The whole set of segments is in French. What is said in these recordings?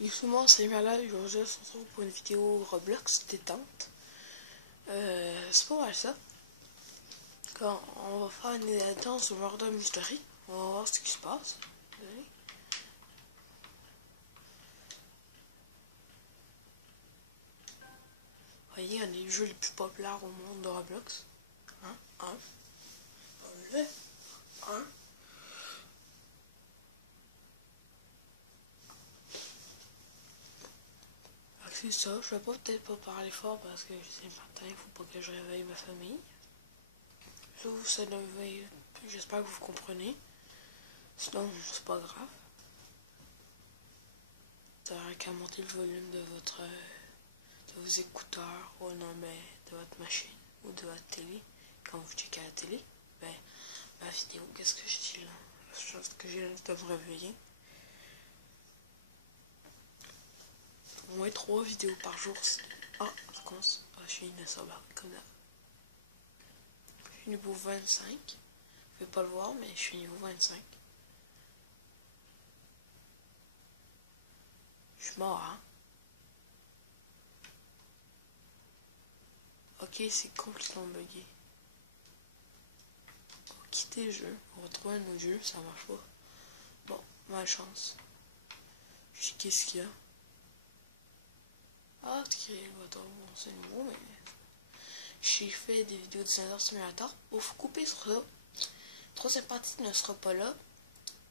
Et souvent c'est malade, aujourd'hui on se retrouve pour une vidéo Roblox détente. C'est pas mal ça. Quand on va faire une détente sur Murder Mystery, on va voir ce qui se passe. Vous voyez, un des jeux les plus populaires au monde de Roblox. C'est ça, je vais peut-être pas parler fort parce que c'est le matin, il faut pas que je réveille ma famille. Ça vous ça réveille, j'espère que vous comprenez. Sinon, c'est pas grave. Vous n'aurez qu'à monter le volume de vos écouteurs ou non mais de votre machine ou de votre télé. Quand vous checkez à la télé, ma vidéo, qu'est-ce que je dis là? Je pense que j'ai de me réveiller. Au moins 3 vidéos par jour. Ah, ça commence. Ah, je suis une sur comme ça. Je suis niveau 25. Vous pouvez pas le voir, mais je suis niveau 25. Je suis mort, hein. Ok, c'est complètement bugué. On va quitter le jeu. On va retrouver un autre jeu, ça marche pas. Bon, malchance. Qu'est-ce qu'il y a? Ah, ok, bon, c'est nouveau, mais j'ai fait des vidéos de Dinosaur Simulator. Bon, faut couper sur ça. Troisième partie ne sera pas là.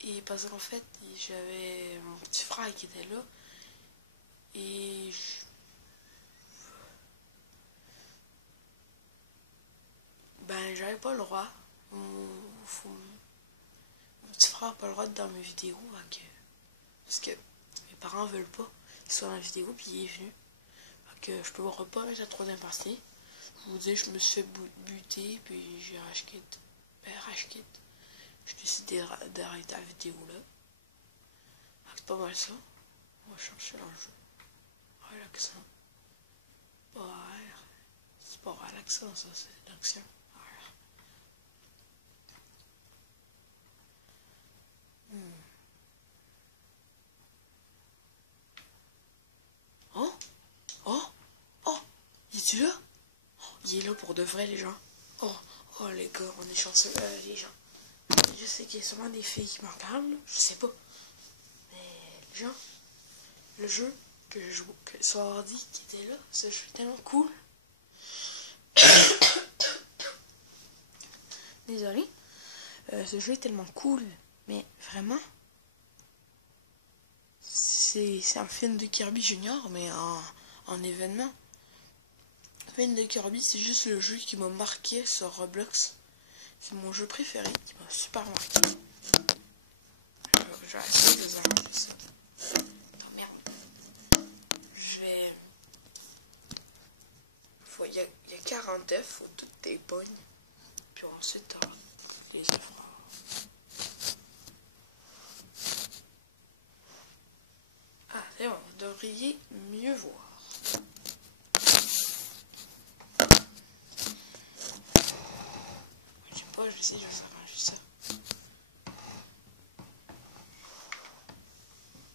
Et parce qu'en fait, j'avais mon petit frère qui était là. Et j'avais pas le droit. Mon petit frère n'a pas le droit dans mes vidéos. Parce que mes parents veulent pas qu'il soit dans la vidéo, puis il est venu. Que je peux pas mettre la troisième partie. Je vous dis, je me suis fait buter, puis j'ai rage quit. J'ai décidé d'arrêter la vidéo là. C'est pas mal ça. On va chercher dans le jeu. Relaxant. C'est pas relaxant ça, c'est l'action. Oh! Oh! Oh! Il est-tu là? Oh, il est là pour de vrai les gens. Oh les gars, on est chanceux les gens. Je sais qu'il y a sûrement des filles qui m'en parlent, je sais pas. Mais les gens, le jeu que je joue, que sur ordi qui était là, ce jeu est tellement cool. Désolé. Ce jeu est tellement cool, mais vraiment, c'est un film de Kirby Junior, mais en événement. Le film de Kirby, c'est juste le jeu qui m'a marqué sur Roblox. C'est mon jeu préféré, qui m'a super marqué. Je vais essayer de arranger ça. Oh merde. Je vais... Il y a 40 œufs, faut toutes tes pognes. Puis ensuite, les œufs. Ah, c'est bon, vous devriez mieux voir. Je sais pas, je vais essayer de s'arranger ça.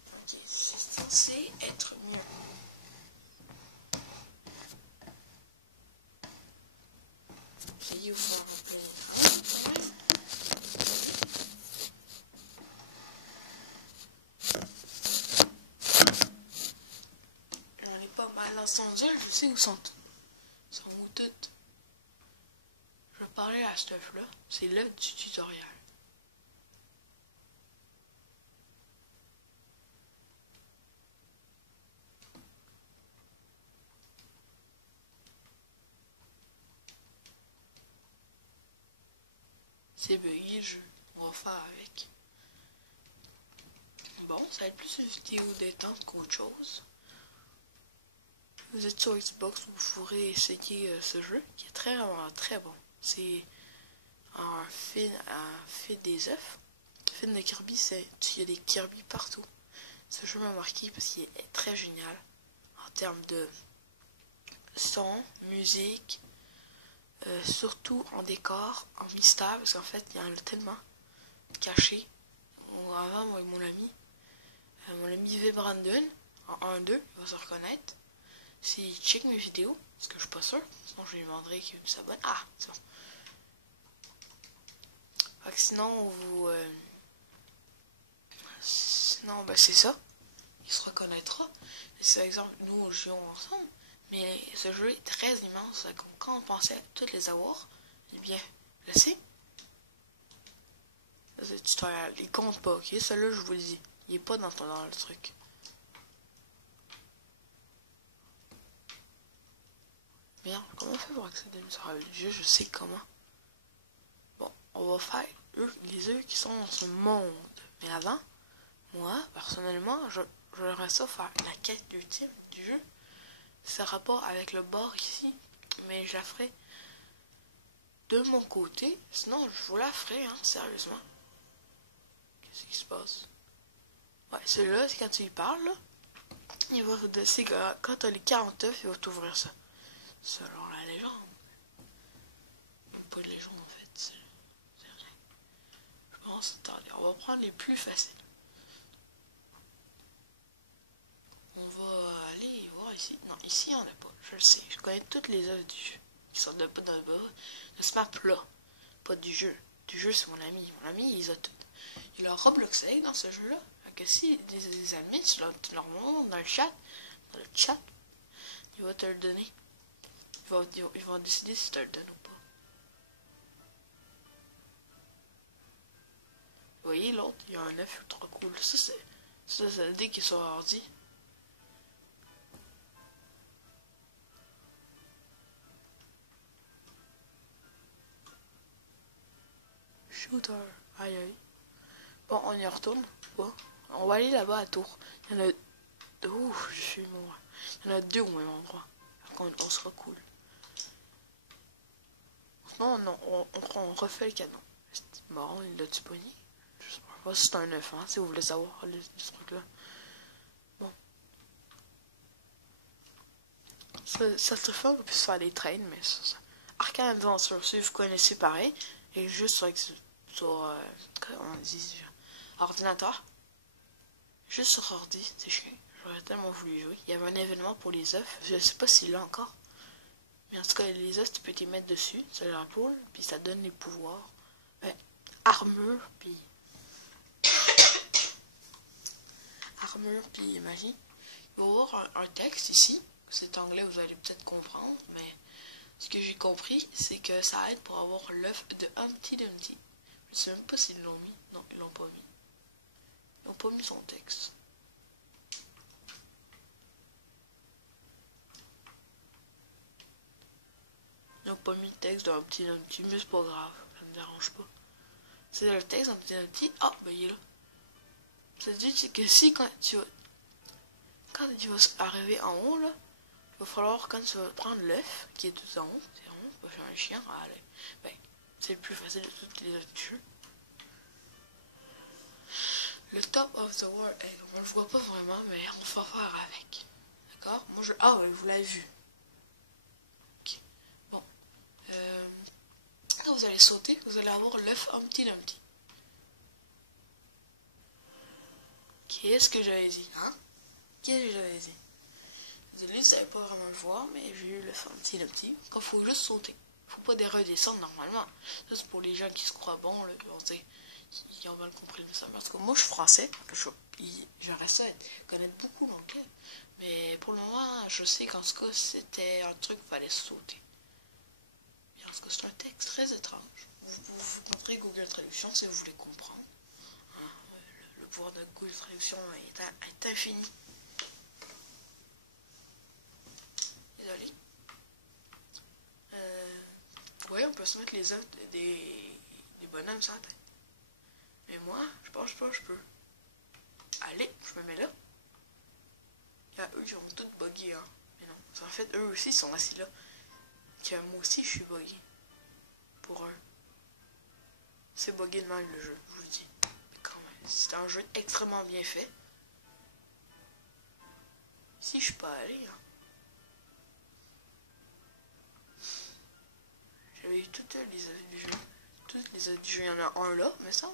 Ok, c'est censé être mieux. Essayez de voir un peu. J'en ai pas mal entendu, je sais où sont où toutes. Je vais parler à cette œuf là, c'est l'œuf du tutoriel. C'est bugué le jeu, on va faire avec. Bon, ça va être plus une vidéo détente qu'autre chose. Vous êtes sur Xbox, vous pourrez essayer ce jeu qui est très bon. C'est un film des œufs. Le film de Kirby, il y a des Kirby partout. Ce jeu m'a marqué parce qu'il est très génial en termes de son, musique, surtout en décor, en mystère, parce qu'en fait il y en a tellement caché. Avant, avec mon ami V. Brandon, en 1-2, il va se reconnaître. S'il check mes vidéos, parce que je suis pas sûr, sinon je lui demanderai qu'il s'abonne. Ah, c'est bon. Fait que sinon, sinon, ben c'est ça. Il se reconnaîtra. C'est exemple, nous jouons ensemble, mais ce jeu est très immense. Quand on pensait à toutes les avoir, eh bien, je sais. C'est le tutoriel. Il compte pas, ok? Celui-là, je vous le dis. Il est pas dans le truc. Bien, comment on fait pour accéder au serveur du jeu? Je sais comment. Bon, on va faire les œufs qui sont dans ce monde. Mais avant, moi, personnellement, j'aimerais ça faire la quête ultime du jeu. Ça rapport avec le bord ici, mais je la ferai de mon côté. Sinon, je vous la ferai, hein, sérieusement. Qu'est-ce qui se passe? Ouais, celui-là, c'est quand tu lui parles, là. Il va c'est quand t'as les 49, il va t'ouvrir ça. Selon la légende. Pas de légende, en fait. C'est rien. Je pense, attendez, on va prendre les plus faciles. On va aller voir ici. Non, ici, il n'y en a pas. Je le sais. Je connais toutes les œuvres du jeu. Qui sont de ce map-là. Pas du jeu. Du jeu, c'est mon ami. Mon ami, il les a toutes. Il a Roblox Egg dans ce jeu-là. Que si des amis, tu leur montres dans le chat, il va te le donner. Ils vont décider si tu le donnes ou pas. Vous voyez, l'autre, il y a un œuf trop cool. Ça, c'est dès qu'il est sur ordi. Shooter. Aïe aïe. Bon, on y retourne. Bon, on va aller là-bas à Tours. Il y en a... Ouh, je suis mort. Il y en a 2 au même endroit. On sera cool. Non, non, on refait le canon. Bon, il l'a-tu pogné? Je sais pas si c'est un œuf, hein, si vous voulez savoir ce truc-là. Bon. Ça te fait qu'on puisse faire des trains, mais ça. Arcane Adventure, si vous connaissez pareil, et juste sur comment on dit, ordinateur. Juste sur ordi, c'est chiant. J'aurais tellement voulu jouer. Il y avait un événement pour les œufs. Je sais pas s'il l'a encore. Mais en tout cas, les œufs, tu peux les mettre dessus, sur la poule, puis ça donne les pouvoirs. Armure, puis... armure, puis magie. Il va y avoir un texte ici. C'est anglais, vous allez peut-être comprendre, mais ce que j'ai compris, c'est que ça aide pour avoir l'œuf de Humpty Dumpty. Je sais même pas s'ils l'ont mis. Non, ils l'ont pas mis. Ils n'ont pas mis son texte. Ils n'ont pas mis le texte d'un petit Dumpty, mais c'est pas grave, ça me dérange pas. C'est le texte d'un petit Dumpty. Ah, ben il est là. Ça dit que si quand il va arriver en haut, là, il va falloir quand tu vas prendre l'œuf, qui est tout en haut, c'est rond, va faire un chien, allez. Ben, c'est le plus facile de toutes les autres jeux. Le top of the world, on le voit pas vraiment, mais on va faire avec. D'accord? Moi je. Ah ouais, vous l'avez vu. Ok. Bon. Quand vous allez sauter, vous allez avoir l'œuf Humpty Dumpty. Qu'est-ce que j'avais dit, hein? Qu'est-ce que j'avais dit? Désolé, vous savez pas vraiment le voir, mais j'ai eu l'œuf Humpty Dumpty. Quand il faut juste sauter. Faut pas des redescendre normalement. Ça c'est pour les gens qui se croient bons, là, ils ont mal compris le message. Parce que moi je suis français, j'aurais ça connaître beaucoup l'anglais. Mais pour le moment, je sais qu'en tout cas, c'était un truc qu'il fallait sauter. Et en tout cas, c'est un texte très étrange. Vous montrez Google Traduction si vous voulez comprendre. Hein, le pouvoir de Google Traduction est infini. Désolé. Oui, on peut se mettre les œufs des bonhommes sans tête. Mais moi, je pense pas, je peux. Allez, je me mets là. Là, eux, ils ont tout buggé, hein. Mais non, en fait, eux aussi, ils sont assis là. Que moi aussi, je suis buggé. Pour eux. C'est buggé de mal, le jeu, je vous le dis. Mais quand même, c'est un jeu extrêmement bien fait. Si je suis pas allé, hein. J'avais eu toutes les œuvres du jeu. Toutes les œuvres du jeu, il y en a un là, mais ça.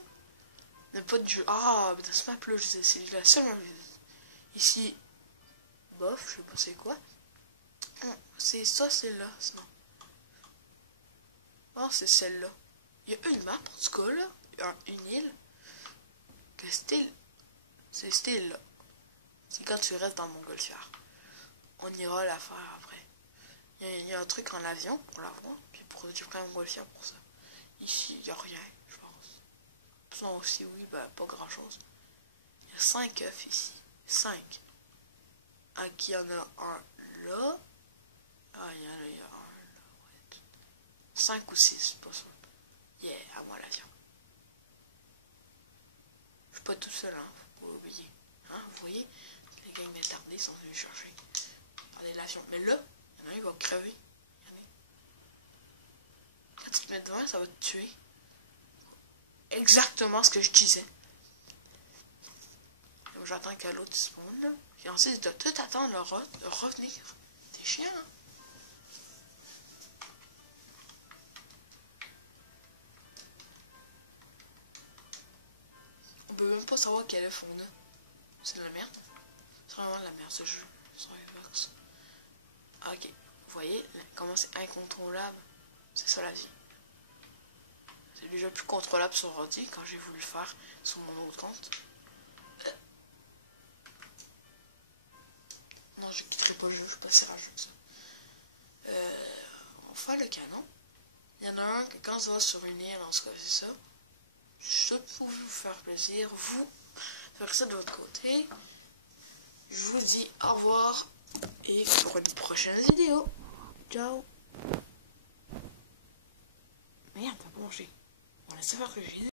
Il n'y a pas de jeu. Ah, mais dans ce map là, c'est la seule. Ici, bof, je sais pas c'est quoi. C'est ça, celle-là, sinon. Oh, c'est celle-là. Il y a une map, en tout cas, là. Une île. Que c'est cette île-là. C'est quand tu restes dans Montgolfière. On ira la faire après. Il y a un truc en avion, on la voit. Puis pour du prends Montgolfière pour ça. Ici, il n'y a rien, je pense. Ça aussi, oui, ben, pas grand-chose. Il y a 5 œufs ici. 5. Aquí, il y en a un là. Ah, il y en a un là. Ouais. 5 ou 6, pas sûr. Yeah, à moi l'avion. Je suis pas tout seul, hein, faut pas oublier. Hein, vous voyez, les gangs d'attardés sont venus chercher. Regardez l'avion. Mais là, il y en a un qui va crever. Quand tu te mets devant, ça va te tuer. Exactement ce que je disais. J'attends que l'autre spawn là. Et ensuite, de tout attendre de revenir. C'est chiant, hein? On peut même pas savoir quel est fond là. C'est de la merde. C'est vraiment de la merde ce jeu. Sur Xbox. Ok. Vous voyez comment c'est incontrôlable. C'est ça la vie. C'est déjà plus contrôlable sur ordi quand j'ai voulu le faire sur mon autre compte. Non, je quitterai pas le jeu, je suis pas sérieux ça. On va faire le canon. Il y en a un que quand ça va sur une île, en tout cas c'est ça. Je pour vous faire plaisir, vous faire ça de votre côté. Je vous dis au revoir et pour une prochaine vidéo. Ciao. Merde, t'as plongé. On laisse faire que j'ai